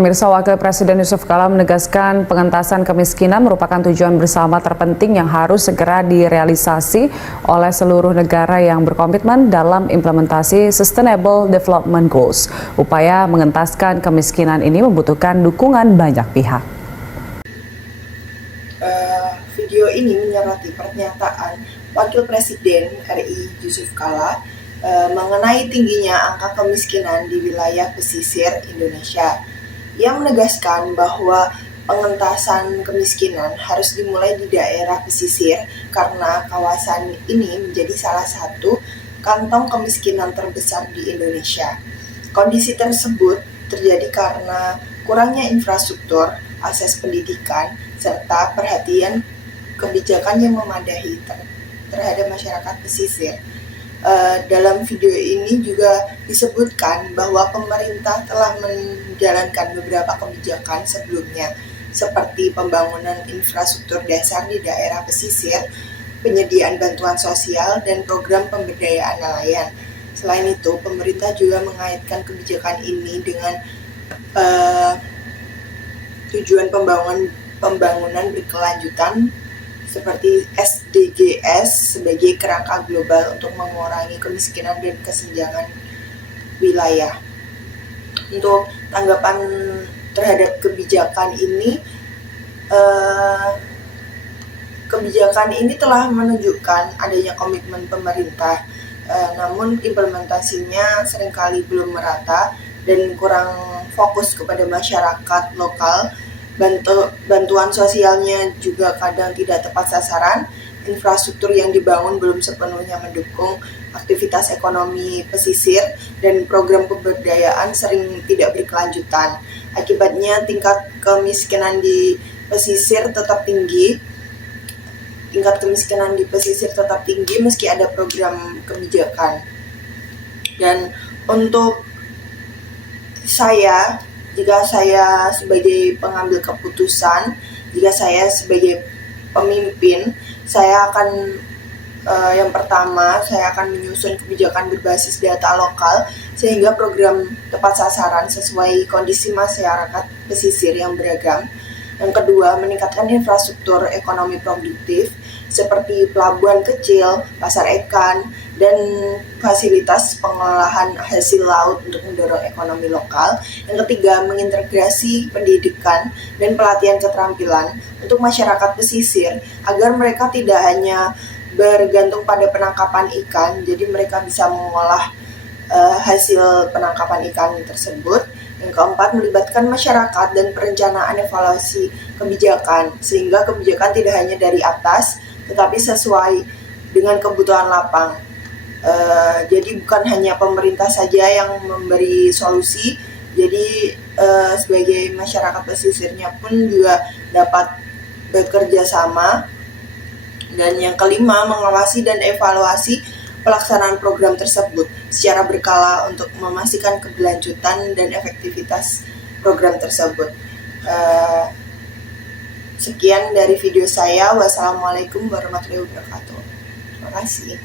Pemirsa, Wakil Presiden Yusuf Kala menegaskan pengentasan kemiskinan merupakan tujuan bersama terpenting yang harus segera direalisasi oleh seluruh negara yang berkomitmen dalam implementasi Sustainable Development Goals. Upaya mengentaskan kemiskinan ini membutuhkan dukungan banyak pihak. Video ini menyoroti pernyataan Wakil Presiden RI Yusuf Kala mengenai tingginya angka kemiskinan di wilayah pesisir Indonesia, yang menegaskan bahwa pengentasan kemiskinan harus dimulai di daerah pesisir karena kawasan ini menjadi salah satu kantong kemiskinan terbesar di Indonesia. Kondisi tersebut terjadi karena kurangnya infrastruktur, akses pendidikan, serta perhatian kebijakan yang memadai terhadap masyarakat pesisir. Dalam video ini juga disebutkan bahwa pemerintah telah menjalankan beberapa kebijakan sebelumnya, seperti pembangunan infrastruktur dasar di daerah pesisir, penyediaan bantuan sosial, dan program pemberdayaan nelayan. Selain itu, pemerintah juga mengaitkan kebijakan ini dengan tujuan pembangunan berkelanjutan seperti SDGs sebagai kerangka global untuk mengurangi kemiskinan dan kesenjangan wilayah. Untuk tanggapan terhadap kebijakan ini telah menunjukkan adanya komitmen pemerintah, namun implementasinya seringkali belum merata dan kurang fokus kepada masyarakat lokal. Bantuan sosialnya juga kadang tidak tepat sasaran, infrastruktur yang dibangun belum sepenuhnya mendukung aktivitas ekonomi pesisir, dan program pemberdayaan sering tidak berkelanjutan. Akibatnya tingkat kemiskinan di pesisir tetap tinggi. Meski ada program kebijakan. Dan untuk jika saya sebagai pengambil keputusan, jika saya sebagai pemimpin, saya akan yang pertama, saya akan menyusun kebijakan berbasis data lokal sehingga program tepat sasaran sesuai kondisi masyarakat pesisir yang beragam. Yang kedua, meningkatkan infrastruktur ekonomi produktif seperti pelabuhan kecil, pasar ikan, dan fasilitas pengolahan hasil laut untuk mendorong ekonomi lokal. Yang ketiga, mengintegrasi pendidikan dan pelatihan keterampilan untuk masyarakat pesisir agar mereka tidak hanya bergantung pada penangkapan ikan, jadi mereka bisa mengolah hasil penangkapan ikan tersebut. Yang keempat, melibatkan masyarakat dan perencanaan evaluasi kebijakan, sehingga kebijakan tidak hanya dari atas, tetapi sesuai dengan kebutuhan lapang. Jadi bukan hanya pemerintah saja yang memberi solusi, jadi sebagai masyarakat pesisirnya pun juga dapat bekerja sama. Dan yang kelima, mengawasi dan evaluasi pelaksanaan program tersebut secara berkala untuk memastikan keberlanjutan dan efektivitas program tersebut. Sekian dari video saya. Wassalamualaikum warahmatullahi wabarakatuh. Terima kasih.